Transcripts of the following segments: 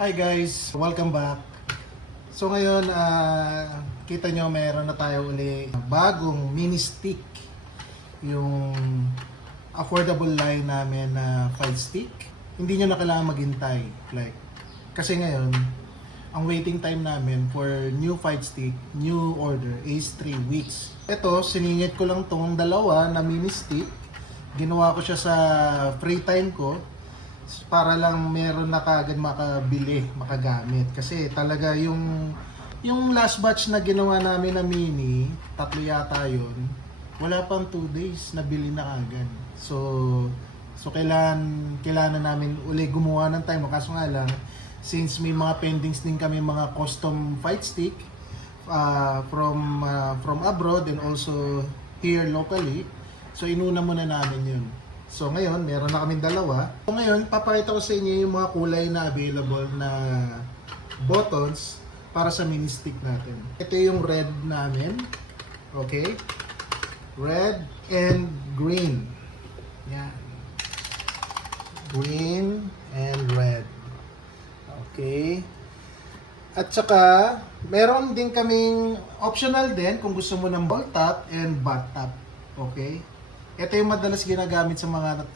Hi guys! Welcome back! So ngayon, kita nyo meron na tayo uli bagong mini stick. Yung affordable line namin na 5 stick. Hindi nyo na kailangan maghintay. Kasi ngayon, ang waiting time namin for new 5 stick, new order is 3 weeks. Ito, siningit ko lang tong dalawa na mini stick. Ginawa ko siya sa free time ko para lang meron na kagad makabili, makagamit. Kasi talaga yung last batch na ginawa namin na mini, 3 yata yun, wala pang 2 days, nabili na kagad. So kailangan na namin uli gumawa ng time. Kaso nga lang, since may mga pendings din kami mga custom fight stick from abroad and also here locally, so inuna muna namin yun. So ngayon, meron na kaming dalawa. So ngayon, papakita ko sa inyo yung mga kulay na available na buttons para sa mini stick natin. Ito yung red namin. Okay? Red and green. Yan. Green and red. Okay? At saka, meron din kaming optional din kung gusto mo ng ball top and bat top. Okay? Ito yung madalas ginagamit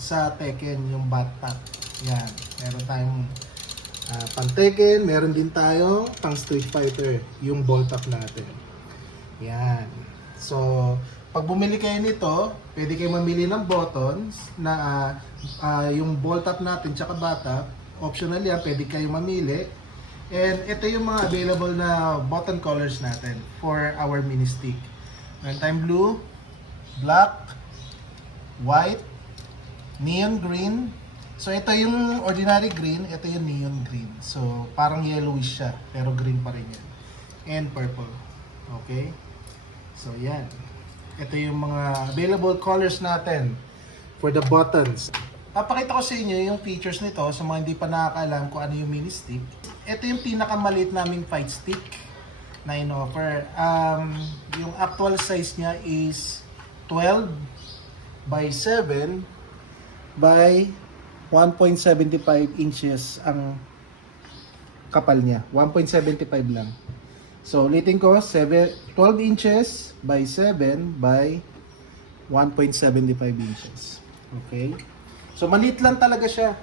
sa Tekken, yung bat top. Yan. Meron tayong pang Tekken, meron din tayong pang Street Fighter, yung ball top natin. Yan. So, pag bumili kayo nito, pwede kayo mamili ng buttons na yung ball top natin tsaka bat top. Optional yan, pwede kayo mamili. And ito yung mga available na button colors natin for our mini stick. Meron tayong blue, black, white, neon green. So ito yung ordinary green, ito yung neon green. So parang yellowish siya, pero green pa rin yan. And purple. Okay? So yan. Ito yung mga available colors natin for the buttons. Papakita ko sa inyo yung features nito sa mga hindi pa nakakaalam kung ano yung mini stick. Ito yung pinakamaliit naming fight stick na in-offer. Yung actual size niya is 12 by 7 by 1.75 inches ang kapal niya. 1.75 lang. So, ulitin ko, 12 inches by 7 by 1.75 inches. Okay? So, maliit lang talaga siya.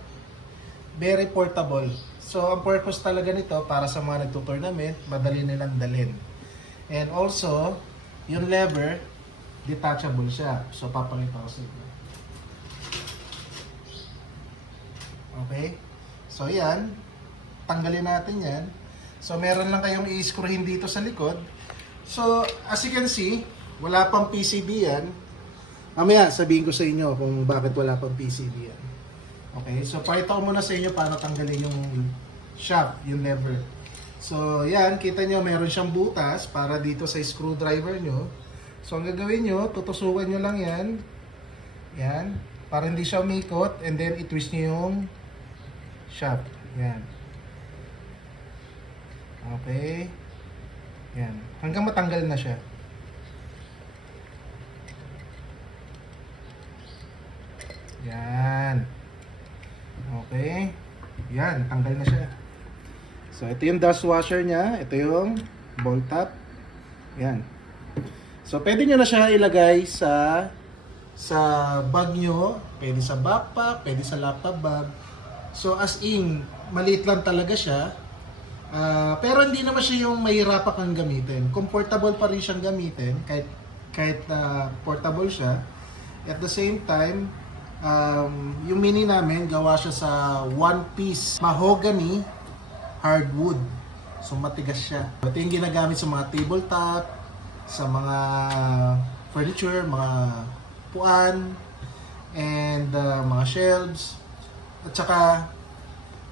Very portable. So, ang purpose talaga nito para sa mga nagtutournament, madali nilang dalhin. And also, yung lever, detachable siya. So, papakita ko sa inyo. Okay? So, yan. Tanggalin natin yan. So, meron lang kayong i-screwin dito sa likod. So, as you can see, wala pang PCB yan. Mamaya, sabihin ko sa inyo kung bakit wala pang PCB yan. Okay? So, pakita ko muna sa inyo paano tanggalin yung shaft, yung lever. So, yan. Kita nyo, meron siyang butas para dito sa screwdriver nyo. So, ang gagawin nyo, tutusukan nyo lang yan. Yan. Para hindi siya umikot. And then, i-twist nyo yung shaft. Yan. Okay. Yan. Hanggang matanggal na siya. Yan. Okay. Yan. Tanggal na siya. So, ito yung dust washer niya. Ito yung ball top. Yan. So, pwede nyo na siya ilagay sa bag nyo, pwede sa backpack, pwede sa laptop bag. So, as in, maliit lang talaga siya. Pero hindi naman siya yung mahirapan kang gamitin. Comfortable pa rin siyang gamitin, kahit portable siya. At the same time, yung mini namin, gawa siya sa one-piece mahogany hardwood. So, matigas siya. Ito yung ginagamit sa mga tabletop, sa mga furniture, mga puan, and mga shelves. At saka,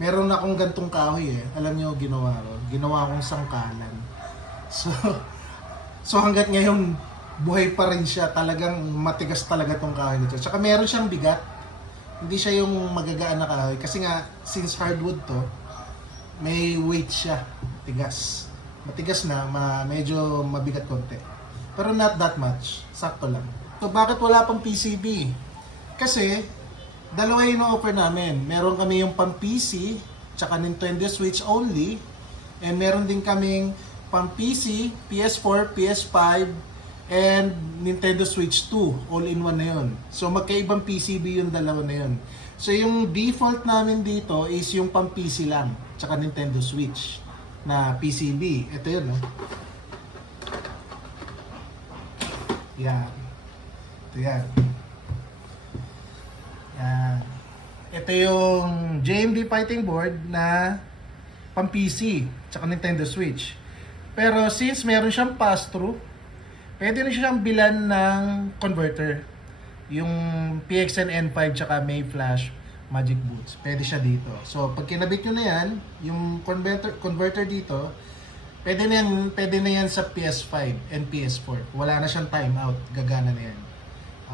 meron na akong gantong kahoy eh. Alam niyo ginawa ko? Ginawa akong sangkalan. So hanggat ngayon, buhay pa rin siya. Talagang matigas talaga tong kahoy nito. At saka meron siyang bigat. Hindi siya yung magagaan na kahoy. Kasi nga, since hardwood to, may weight siya. Tigas. Matigas na, medyo mabigat konti. Pero not that much. Sakto lang. So bakit wala pang PCB? Kasi dalawa yung offer namin. Meron kami yung pang PC tsaka Nintendo Switch only. And meron din kaming pang PC, PS4, PS5, and Nintendo Switch 2. All-in-one na yun. So magkaibang PCB yung dalawa na yun. So yung default namin dito is yung pang PC lang, tsaka Nintendo Switch na PCB. Ito yun, no? Yan. Ito yan. Yan. Ito yung JMD Fighting Board na pang PC tsaka Nintendo Switch. Pero since meron siyang pass-through, pwede rin siyang bilan ng converter. Yung PXN N5 tsaka May Flash Magic Boots. Pwede siya dito. So pag kinabit nyo na yan, yung converter dito, pwede na yan sa PS5 and PS4. Wala na siyang timeout. Gagana na yan.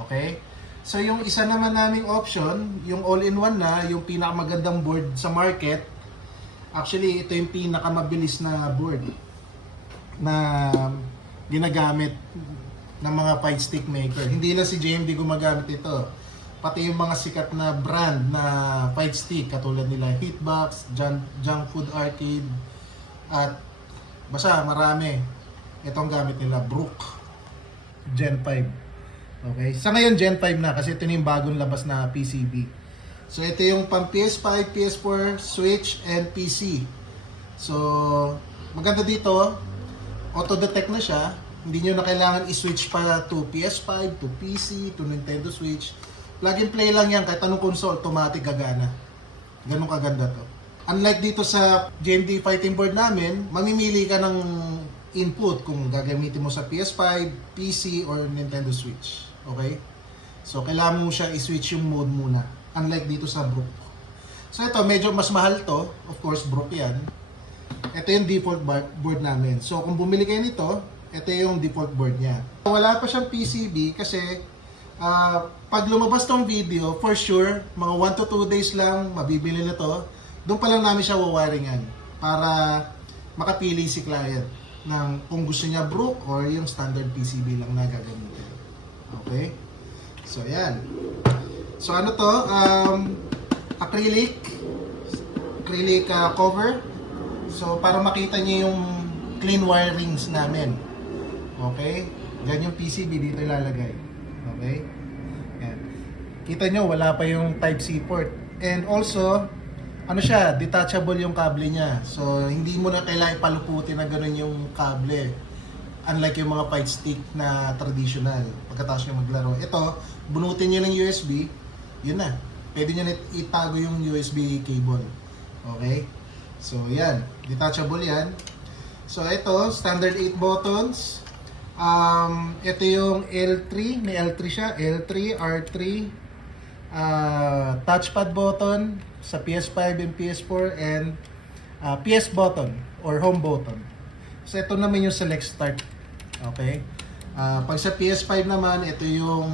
Okay? So yung isa naman naming option, yung all-in-one na, yung pinakamagandang board sa market. Actually, ito yung pinakamabilis na board na ginagamit ng mga fight stick maker. Hindi lang si JMD gumagamit ito. Pati yung mga sikat na brand na fight stick, katulad nila Hitbox, Junk Food Arcade, at basta marami. Itong gamit nila, Brook Gen 5. Okay? Sa ngayon, Gen 5 na kasi ito yung bagong labas na PCB. So, ito yung pang PS5, PS4, Switch, and PC. So, maganda dito, auto-detect na siya. Hindi nyo na kailangan i-switch pa to PS5, to PC, to Nintendo Switch. Plug and play lang yan, kahit anong console, automatic gagana. Ganun kaganda to. Unlike dito sa JMD Fighting Board namin, mamimili ka ng input kung gagamitin mo sa PS5, PC, or Nintendo Switch. Okay? So, kailangan mo siya i-switch yung mode muna. Unlike dito sa Brook. So, ito, medyo mas mahal to. Of course, Brook yan. Ito yung default board namin. So, kung bumili kayo nito, ito yung default board niya. Wala pa siyang PCB kasi pag lumabas tong video, for sure, mga 1 to 2 days lang, mabibili na to. Doon pa lang namin siya wawaringan para makapili si client ng kung gusto niya Brook or yung standard PCB lang na gagamitin. Okay? So, yan. So, ano to? Acrylic cover. So, para makita niyo yung clean wirings namin. Okay? Yan yung PCB dito ilalagay. Okay? Yan. Kita nyo, wala pa yung Type-C port. And also, ano siya, detachable yung kable niya. So, hindi mo na kailangan ipaluputin na gano'n yung kable. Unlike yung mga fight stick na traditional. Pagkatapos nyo maglaro. Ito, bunutin nyo ng USB, yun na. Pwede nyo na itago yung USB cable. Okay? So, yan. Detachable yan. So, ito, standard 8 buttons. Ito yung L3. May L3 siya. L3, R3. Touchpad button sa PS5 and PS4 and PS button or home button. So ito naman yung select start. Okay? Pag sa PS5 naman, ito yung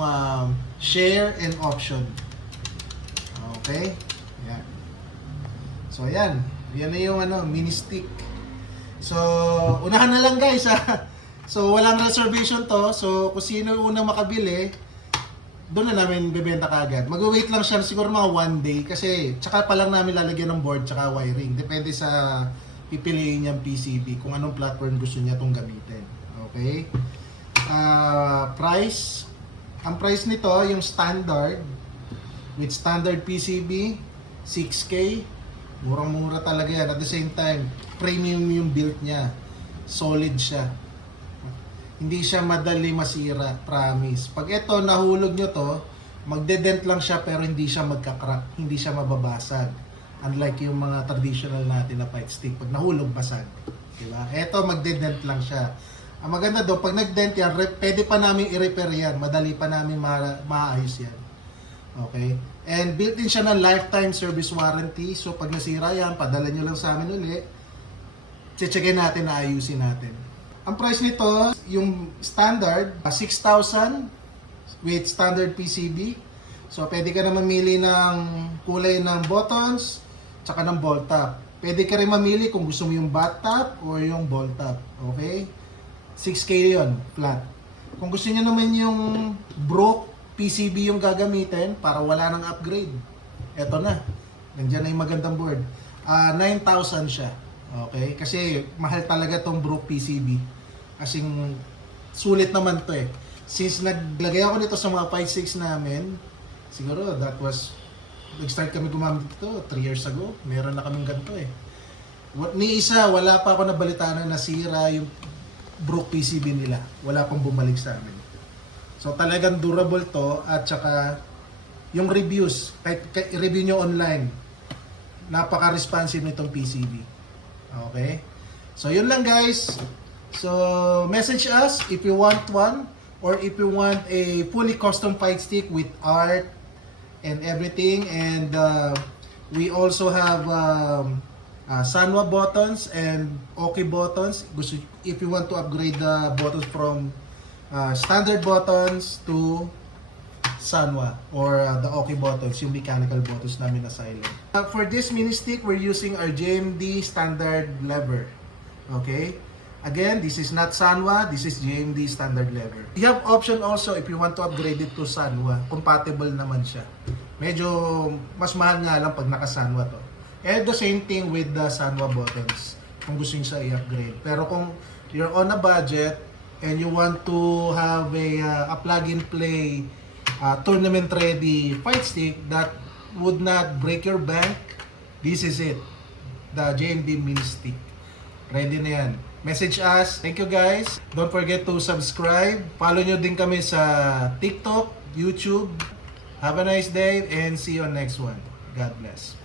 share and option. Okay? Yan. So yan. Yan na yung mini stick. So unahan na lang guys ha. So walang reservation to. So kung sino yung unang makabili, doon na namin bebenta kagad. Mag-wait lang siya siguro mga 1 day kasi tsaka pa lang namin lalagyan ng board tsaka wiring. Depende sa pipiliin niyang PCB kung anong platform gusto niya itong gamitin. Okay? Price. Ang price nito, yung standard with standard PCB, 6K. Murang-mura talaga yan. At the same time, premium yung build niya. Solid siya. Hindi siya madali masira, promise. Pag ito, nahulog nyo to, magde-dent lang siya pero hindi siya magka-crack, hindi siya mababasag. Unlike yung mga traditional natin na fight stick, pag nahulog, basag. Diba? Ito, magde-dent lang siya. Ang maganda doon, pag nag-dent yan, pwede pa namin i-repair yan. Madali pa namin maayos yan. Okay? And built-in siya ng lifetime service warranty. So, pag nasira yan, padala nyo lang sa amin ulit. Checkin natin na ayusin natin. Ang price nito, yung standard, 6,000 with standard PCB. So, pwede ka na mamili ng kulay ng buttons, tsaka ng ball top. Pwede ka rin mamili kung gusto mo yung bat top or yung ball top. Okay? 6K yun, flat. Kung gusto niyo naman yung Brook PCB yung gagamitin para wala nang upgrade, eto na. Nandiyan na yung magandang board. 9,000 siya. Okay? Kasi mahal talaga tong Brook PCB. Kasing sulit naman to eh. Since naglagay ako nito sa mga 5.6 namin, siguro nag-start kami gumamit ito 3 years ago. Meron na kaming ganito eh. Ni isa, wala pa ako nabalitaan na nasira yung Brook PCB nila. Wala pang bumalik sa amin. So talagang durable to at saka yung reviews, kahit i-review nyo online, napaka-responsive nitong PCB. Okay? So yun lang guys. So message us if you want one or if you want a fully custom fight stick with art and everything, and we also have Sanwa buttons and OK buttons. If you want to upgrade the buttons from standard buttons to Sanwa or the OK buttons, yung mechanical buttons namin na silent. For this mini stick, we're using our JMD standard lever. Okay? Again, this is not Sanwa, this is JMD standard lever. You have option also if you want to upgrade it to Sanwa. Compatible naman siya. Medyo mas mahal nga lang pag naka-Sanwa to. And the same thing with the Sanwa buttons kung gusto nyo siya i-upgrade. Pero kung you're on a budget and you want to have a plug-and-play tournament-ready fight stick that would not break your bank, this is it. The JMD mini stick. Ready na yan. Message us. Thank you guys. Don't forget to subscribe. Follow nyo din kami sa TikTok, YouTube. Have a nice day and see you on next one. God bless.